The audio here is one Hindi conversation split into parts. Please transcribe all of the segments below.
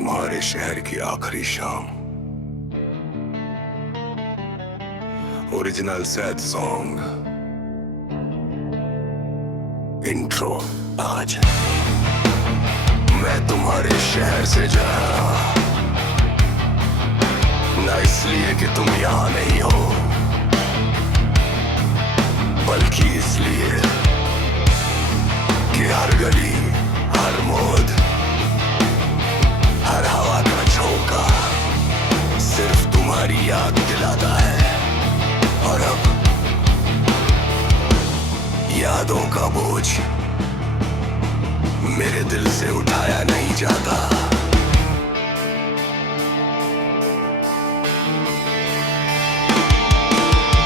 तुम्हारे शहर की आखिरी शाम। Original sad song intro. आज मैं तुम्हारे शहर से जा रहा, न इसलिए कि तुम यहाँ नहीं हो, बल्कि इसलिए कि हर गली, हर मोड़, हर हवा का झोंका सिर्फ तुम्हारी याद दिलाता है। और अब यादों का बोझ मेरे दिल से उठाया नहीं जाता।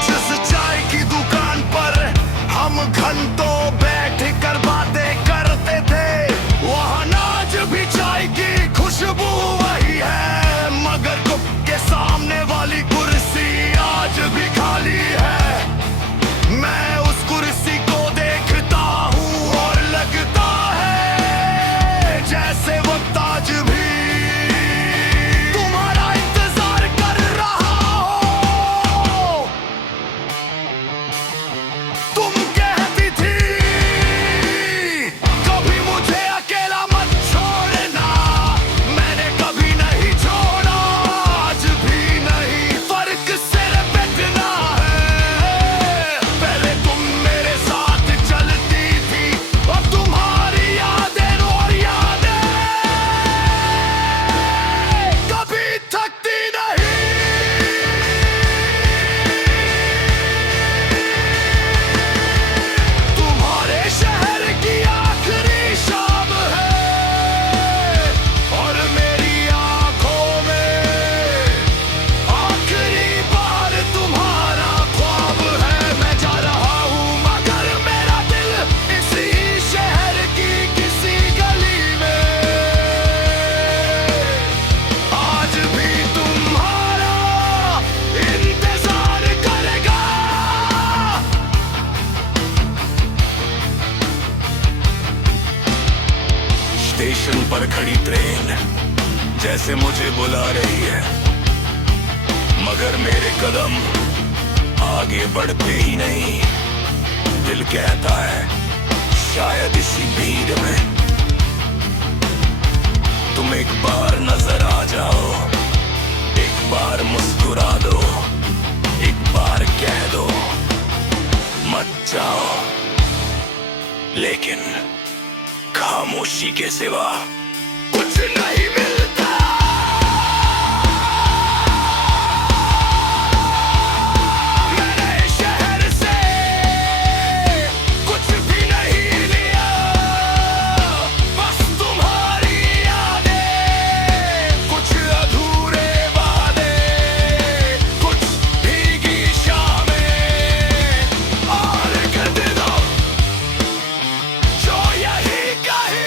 जिस चाय की दुकान पर हम घंटों बैठ कर बातें करते थे, वहां आज भी चाय की खुशबू वही है, मगर कप के सामने वाली कुर्सी आज भी खाली है। मैं उस कुर्सी को देखता हूँ और लगता है जैसे वक्त आज भी तुम्हारा इंतजार कर रहा हो। तुम कहती थी कभी मुझे अकेला मत छोड़ना, मैंने कभी नहीं छोड़ा, आज भी नहीं। फर्क सिर्फ इतना है, पहले तुम मेरे साथ चलती थी, अब तुम्हारी यादें और यादें कभी थकती नहीं। तुम्हारे शहर की आखिरी शाम है और मेरी आंखों में आखिरी बार तुम्हारा ख्वाब है। मैं जा रहा हूँ मगर मेरा दिल इसी शहर की किसी गली में आज भी तुम्हारा इंतजार करेगा। स्टेशन पर खड़ी ट्रेन जैसे मुझे बुला रही है, मगर मेरे कदम आगे बढ़ते ही नहीं। दिल कहता है शायद इसी भीड़ में तुम एक बार नजर आ जाओ, एक बार मुस्कुरा दो, एक बार कह दो मत जाओ। लेकिन खामोशी के सिवा कुछ नहीं मिलता। मैंने शहर से कुछ भी नहीं लिया, बस तुम्हारी यादें, कुछ अधूरे वादे, कुछ भीगी शामें और कदमों जो यही कहीं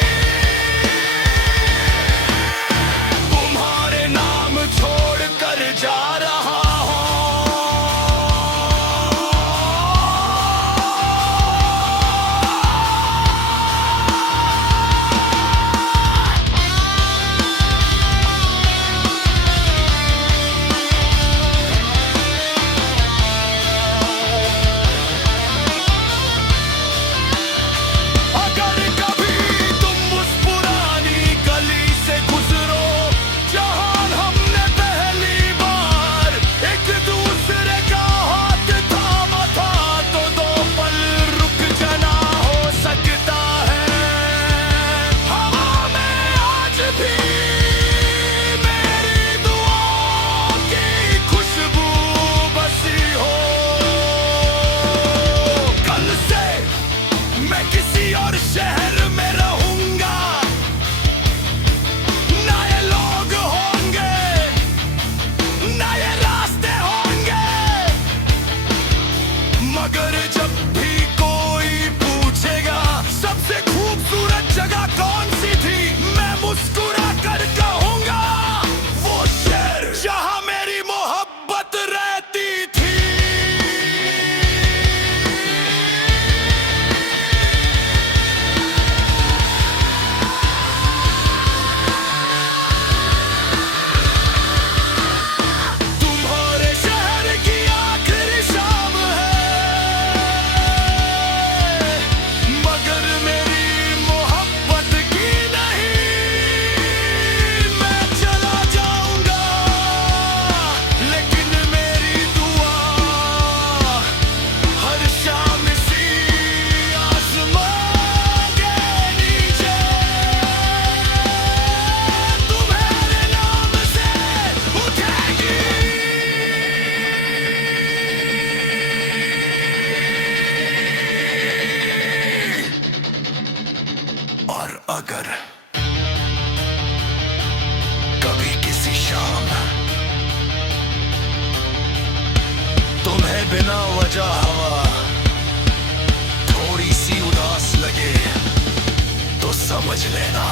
समझ लेना,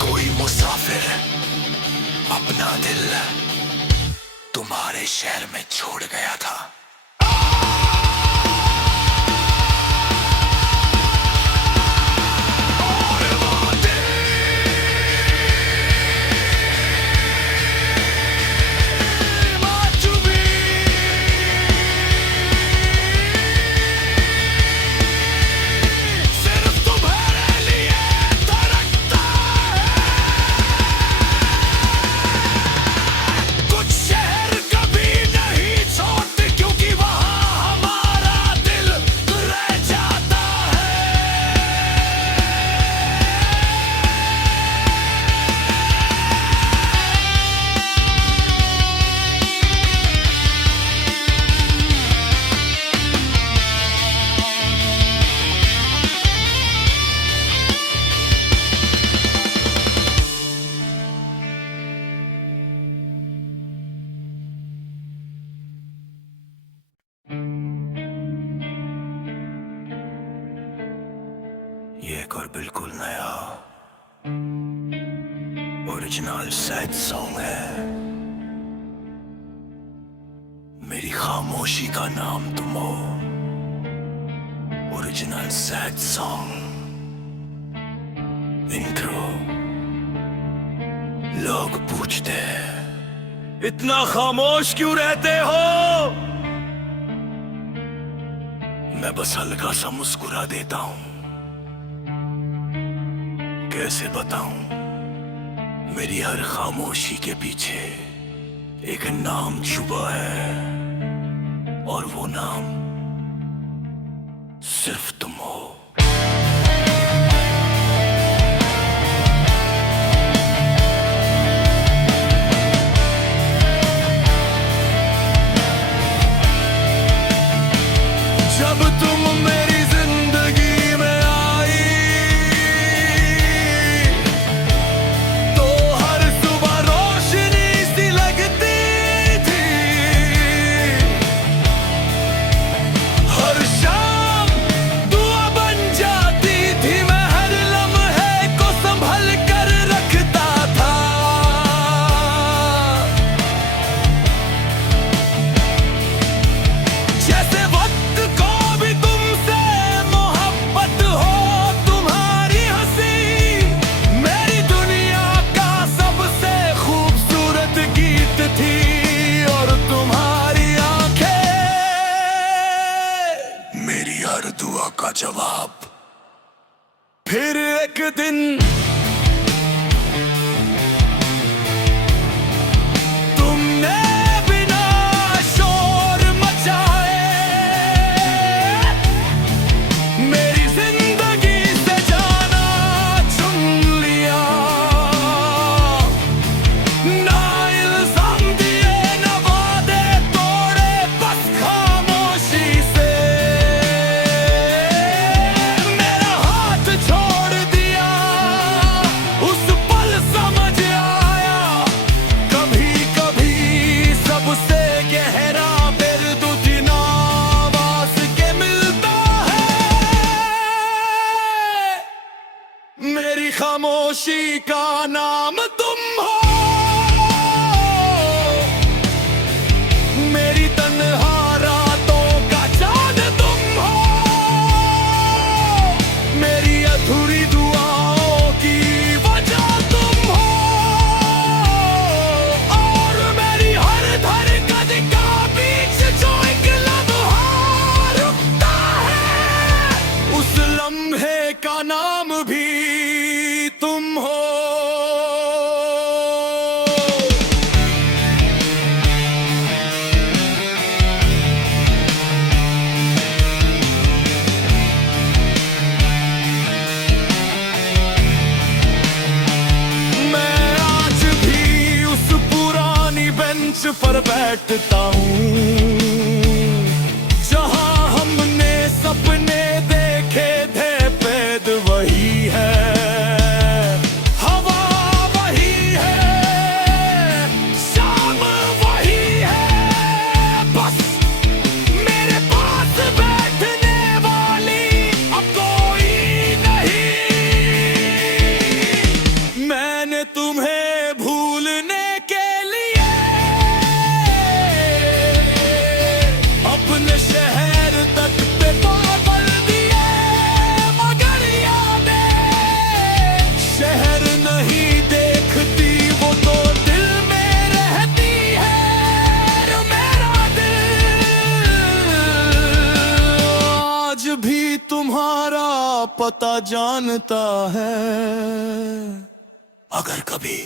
कोई मुसाफिर अपना दिल तुम्हारे शहर में छोड़ गया था। ये एक और बिल्कुल नया ओरिजिनल सैड सॉन्ग है। मेरी खामोशी का नाम तुम हो। Original sad song intro. लोग पूछते हैं इतना खामोश क्यों रहते हो। मैं बस हल्का सा मुस्कुरा देता हूं। कैसे बताऊं, मेरी हर खामोशी के पीछे एक नाम छुपा है, और वो नाम सिर्फ तुम हो। जब तुम मेरी जिंदगी में आई, तो हर सुबह रोशनी सी लगती थी। हर शाम दुआ बन जाती थी। मैं हर लम्हे को संभल कर रखता था। जैसे वक्त को भी तुमसे मोहब्बत हो। तुम्हारी हंसी मेरी दुनिया का सबसे खूबसूरत गीत थी, और तुम्हारी आंखें मेरी हर दुआ का जवाब। फिर एक दिन तुमने बिना शोर मचाए मेरी जिंदगी से जाना चुन लिया। ना इल्जाम दिए, ना वादे तोड़े, बस खामोशी से मेरा हाथ छोड़ दिया। उस पल समझ आया, कभी कभी सबसे गहरा दर्द जिन आवाज के मिलता है। मेरी खामोशी का नाम तुम हो। मेरी तन्हा रातों का चांद तुम हो। मेरी अधूरी दुआओं की वजह तुम हो। और मेरी हर धड़कन का बीच जो एक लम्हा रुकता है, उस लम्हे का नाम भी तुम हो। मैं आज भी उस पुरानी बेंच पर बैठता हूँ, जहाँ हमने सपने देखे थे। पेद वही है, हवा वही है, शाम वही है। बस मेरे पास बैठने वाली अब कोई नहीं। पता जानता है। अगर कभी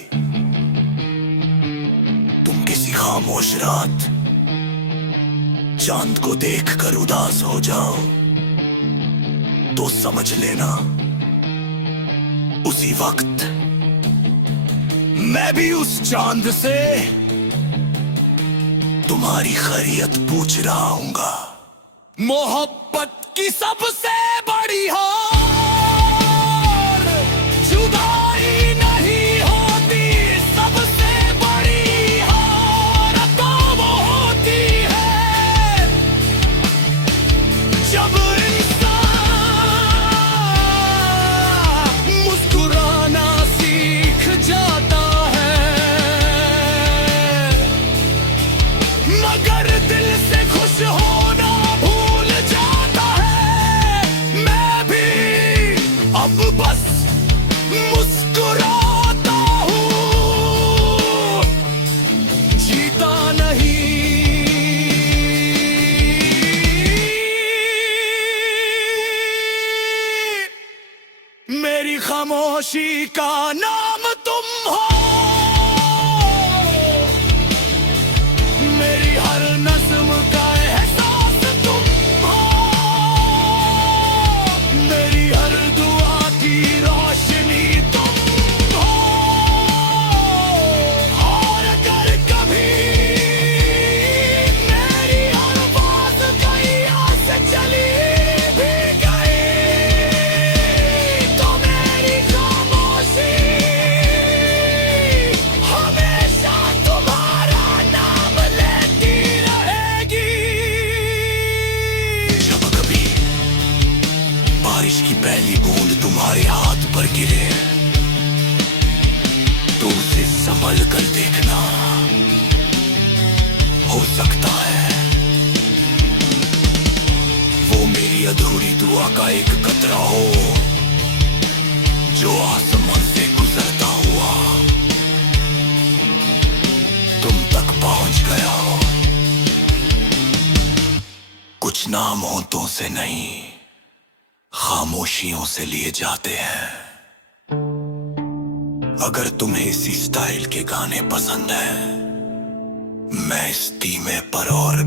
तुम किसी खामोश रात चांद को देखकर उदास हो जाओ तो समझ लेना उसी वक्त मैं भी उस चांद से तुम्हारी खैरियत पूछ रहा हूंगा। मोहब्बत की सबसे बड़ी हार जुदाई नहीं होती, सबसे बड़ी हार तो वो होती है जब इंसान मुस्कुराना सीख जाता है, मगर दिल से खुश होना भूल जाता है। मैं भी अब बस मुस्कुराता हूँ, जीता नहीं। मेरी खामोशी का नाम तुम हो, मेरी हर नज़्म का एहसास तुम हो, मेरी हर दुआ की रोशनी तुम हो। और अगर कभी मेरी आवाज़ कहीं आस चली भी गई तो मेरी खामोशी हमेशा तुम्हारा नाम लेती रहेगी। जब कभी बारिश की पहली बूंद तुम्हारे हाथ पर गिरे तो उसे संभल कर देखना, हो सकता है वो मेरी अधूरी दुआ का एक कतरा हो जो आसमान से गुजरता हुआ तुम तक पहुंच गया हो। कुछ नाम होठों से नहीं खामोशियों से लिए जाते हैं। अगर तुम्हें इसी स्टाइल के गाने पसंद हैं, मैं इस धीमे पर और